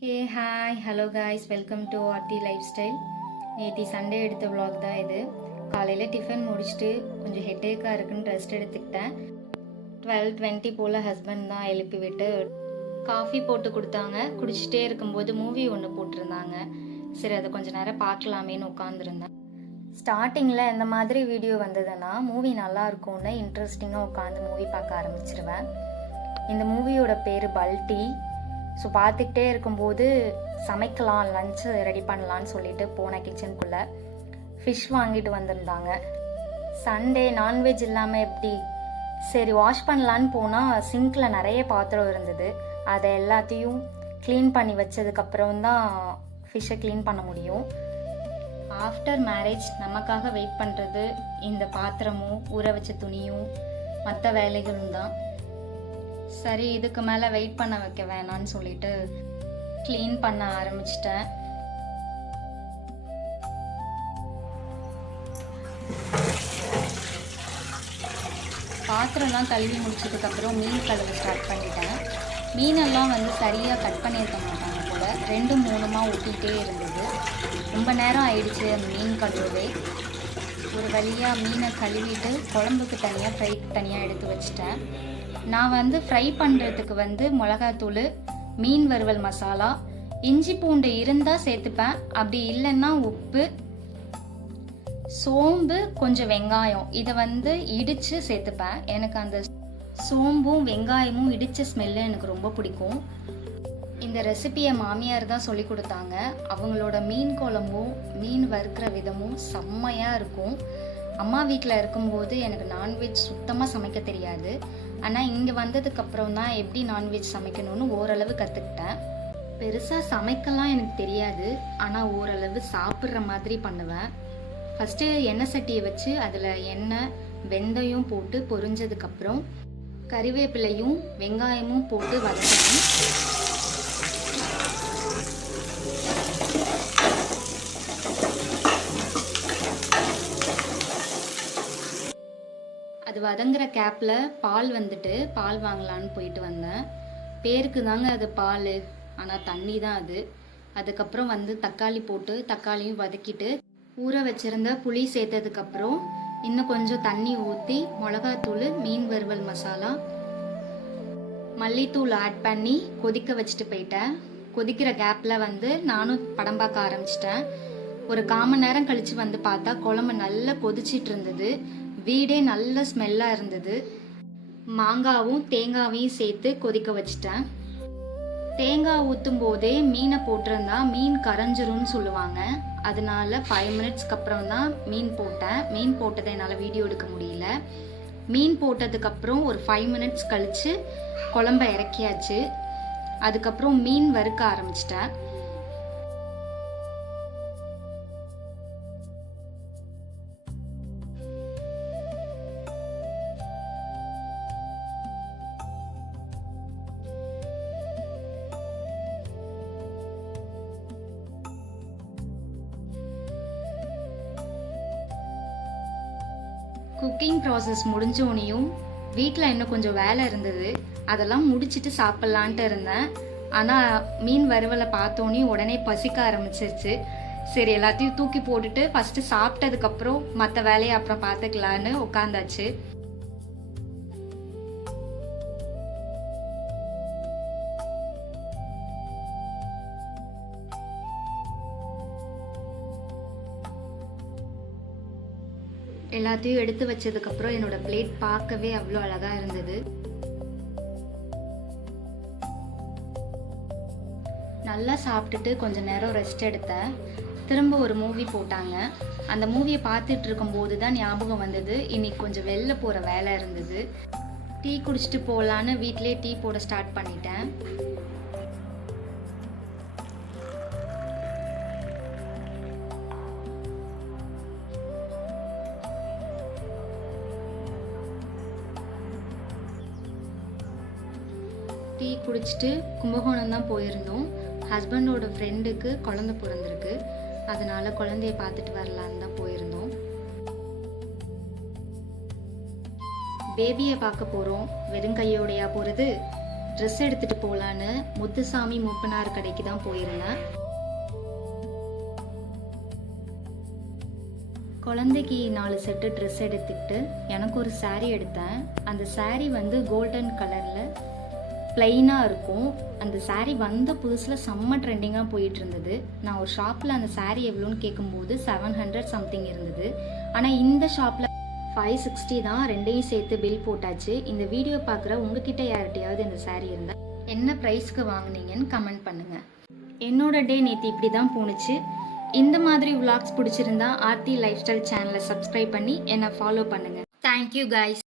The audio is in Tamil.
Hey hi hello guys, welcome to RD life style. நேற்று சண்டே எடுத்த vlog தான் இது. காலையில் டிஃபன் முடிச்சுட்டு கொஞ்சம் ஹெட்டேக்காக இருக்குன்னு ரெஸ்ட் எடுத்துக்கிட்டேன். 12:20 போல் ஹஸ்பண்ட் தான் எழுப்பி விட்டு காஃபி போட்டு கொடுத்தாங்க. குடிச்சிட்டே இருக்கும்போது மூவி ஒன்று போட்டிருந்தாங்க. சரி, அதை கொஞ்சம் நேரம் பார்க்கலாமேன்னு உட்காந்துருந்தேன். ஸ்டார்டிங்கில் இந்த மாதிரி வீடியோ வந்ததுன்னா மூவி நல்லா இருக்கும்னு இன்ட்ரெஸ்டிங்காக உட்காந்து மூவி பார்க்க ஆரம்பிச்சிருவேன். இந்த மூவியோட பேர் பல்டி. ஸோ பார்த்துக்கிட்டே இருக்கும்போது சமைக்கலாம், லஞ்சு ரெடி பண்ணலான்னு சொல்லிட்டு போனேன் கிச்சனுக்குள்ளே. ஃபிஷ் வாங்கிட்டு வந்திருந்தாங்க. சண்டே நான்வெஜ் இல்லாமல் எப்படி, சரி வாஷ் பண்ணலான்னு போனால் சிங்கில் நிறைய பாத்திரம் இருந்தது. அதை எல்லாத்தையும் க்ளீன் பண்ணி வச்சதுக்கப்புறம் தான் ஃபிஷ்ஷை க்ளீன் பண்ண முடியும். ஆஃப்டர் மேரேஜ் நமக்காக வெயிட் பண்ணுறது இந்த பாத்திரமும் ஊற வச்ச துணியும் மற்ற வேலைகளும் தான். சரி, இதுக்கு மேலே வெயிட் பண்ண வைக்க வேணான்னு சொல்லிட்டு க்ளீன் பண்ண ஆரம்பிச்சிட்டேன். பாத்திரம்லாம் கழுவி முடிச்சதுக்கப்புறம் மீன் கழுவ ஸ்டார்ட் பண்ணிட்டேன். மீனெல்லாம் சரியாக கட் பண்ணியிருக்க மாட்டாங்க போல், 2-3 ஒட்டிகிட்டே இருந்தது. ரொம்ப நேரம் ஆயிடுச்சு அந்த மீன் கழுவவே. ஒரு வழியாக மீனை கழுவிட்டு குழம்புக்கு தனியாக, ஃப்ரைக்கு தனியாக எடுத்து வச்சிட்டேன். நான் ஃப்ரை பண்ணுறதுக்கு மிளகாத்தூள், மீன் வறுவல் மசாலா, இஞ்சி பூண்டு இருந்தால் சேர்த்துப்பேன். அப்படி இல்லைன்னா உப்பு, சோம்பு, கொஞ்சம் வெங்காயம் இதை இடித்து சேர்த்துப்பேன். எனக்கு அந்த சோம்பும் வெங்காயமும் இடித்த ஸ்மெல்லு எனக்கு ரொம்ப பிடிக்கும். இந்த ரெசிபியை மாமியார் தான் சொல்லி கொடுத்தாங்க. அவங்களோட மீன் குழம்பும் மீன் வறுக்கிற விதமும் செம்மையாக இருக்கும். அம்மா வீட்டில் இருக்கும்போது எனக்கு நான்வெஜ் சுத்தமாக சமைக்க தெரியாது. ஆனால் இங்கே வந்ததுக்கப்புறம் தான் எப்படி நான்வெஜ் சமைக்கணும்னு ஓரளவு கற்றுக்கிட்டேன். பெருசாக சமைக்கலாம் எனக்கு தெரியாது, ஆனால் ஓரளவு சாப்பிட்ற மாதிரி பண்ணுவேன். ஃபஸ்ட்டு எண்ணெய் சட்டியை வச்சு அதில் எண்ணெய், வெந்தயம் போட்டு பொரிஞ்சதுக்கப்புறம் கறிவேப்பிலையும் வெங்காயமும் போட்டு வதக்கணும். அது வதங்குற கேப்பில் பால் வாங்கலான்னு போயிட்டு வந்தேன். பேருக்கு தாங்க அது பால், ஆனால் தண்ணி தான் அது. அதுக்கப்புறம் தக்காளி போட்டு தக்காளியும் வதக்கிட்டு ஊற வச்சுருந்த புளி சேர்த்ததுக்கப்புறம் இன்னும் கொஞ்சம் தண்ணி ஊற்றி மிளகாத்தூள், மீன் வறுவல் மசாலா, மல்லித்தூள் ஆட் பண்ணி கொதிக்க வச்சுட்டு போயிட்டேன். கொதிக்கிற கேப்பில் நானும் படம் பார்க்க ஆரம்பிச்சிட்டேன். ஒரு 1/4 மணி நேரம் கழித்து பார்த்தா குழம்பு நல்லா கொதிச்சிட்டு இருந்தது. வீடே நல்ல ஸ்மெல்லாக இருந்தது. மாங்காவும் தேங்காவையும் சேர்த்து கொதிக்க வச்சிட்டேன். தேங்காய் ஊற்றும் போதே மீனை போட்டிருந்தா மீன் கரைஞ்சிரும்னு சொல்லுவாங்க. அதனால 5 மினிட்ஸ்க்கு அப்புறம் தான் மீன் போட்டேன். மீன் போட்டதை என்னால் வீடியோ எடுக்க முடியல. மீன் போட்டதுக்கப்புறம் ஒரு 5 மினிட்ஸ் கழித்து குழம்ப இறக்கியாச்சு. அதுக்கப்புறம் மீன் வறுக்க ஆரம்பிச்சிட்டேன். குக்கிங் ப்ராசஸ் முடிஞ்சோனையும் வீட்டில் இன்னும் கொஞ்சம் வேலை இருந்தது. அதெல்லாம் முடிச்சுட்டு சாப்பிட்லான்ட்டு இருந்தேன். ஆனால் மீன் வறுவலை பார்த்தோன்னே உடனே பசிக்க ஆரம்பிச்சிருச்சு. சரி, எல்லாத்தையும் தூக்கி போட்டுட்டு ஃபஸ்ட்டு சாப்பிட்டதுக்கப்புறம் மற்ற வேலையை அப்புறம் பார்த்துக்கலான்னு உட்காந்தாச்சு. எல்லாத்தையும் எடுத்து வச்சதுக்கப்புறம் என்னோட பிளேட் பார்க்கவே அவ்வளோ அழகாக இருந்தது. நல்லா சாப்பிட்டுட்டு கொஞ்சம் நேரம் ரெஸ்ட் எடுத்தேன். திரும்ப ஒரு மூவி போட்டாங்க. அந்த மூவியை பார்த்துட்டு இருக்கும்போது தான் ஞாபகம் வந்தது, இன்னைக்கு கொஞ்சம் வெளில போகிற வேலை இருந்தது. டீ குடிச்சிட்டு போகலான்னு வீட்டிலே டீ போட ஸ்டார்ட் பண்ணிட்டேன். டீ குடிச்சிட்டு கும்பகோணம் தான் போயிருந்தோம். ஹஸ்பண்டோட ஃப்ரெண்டுக்கு குழந்தை பிறந்திருக்கு. அதனால குழந்தைய பார்த்துட்டு வரலான்னு தான் போயிருந்தோம். பேபியை பார்க்க போகிறோம். வெறும் கையோடையா போகிறது? ட்ரெஸ் எடுத்துகிட்டு போகலான்னு முத்துசாமி மூப்பனார் கடைக்கு தான் போயிருந்தேன். குழந்தைக்கு 4 செட்டு ட்ரெஸ் எடுத்துக்கிட்டு எனக்கு ஒரு saree எடுத்தேன். அந்த saree வந்து கோல்டன் கலரில் ப்ளைனாக இருக்கும். அந்த saree வந்த புதுசில் செம்ம ட்ரெண்டிங்காக போயிட்டு இருந்தது. நான் ஒரு ஷாப்பில் அந்த saree எவ்வளோன்னு கேட்கும்போது 700 சம்திங் இருந்தது. ஆனால் இந்த ஷாப்பில் 560 தான். ரெண்டையும் சேர்த்து பில் போட்டாச்சு. இந்த வீடியோ பார்க்குற உங்ககிட்ட யார்கிட்டையாவது இந்த saree இருந்தால் என்ன ப்ரைஸ்க்கு வாங்குனீங்கன்னு கமெண்ட் பண்ணுங்கள். என்னோட டே நேற்று இப்படி தான் போணுச்சு. இந்த மாதிரி vlogs பிடிச்சிருந்தா ஆர்த்தி லைஃப் ஸ்டைல் சேனலை சப்ஸ்கிரைப் பண்ணி என்னை ஃபாலோ பண்ணுங்கள். Thank you guys.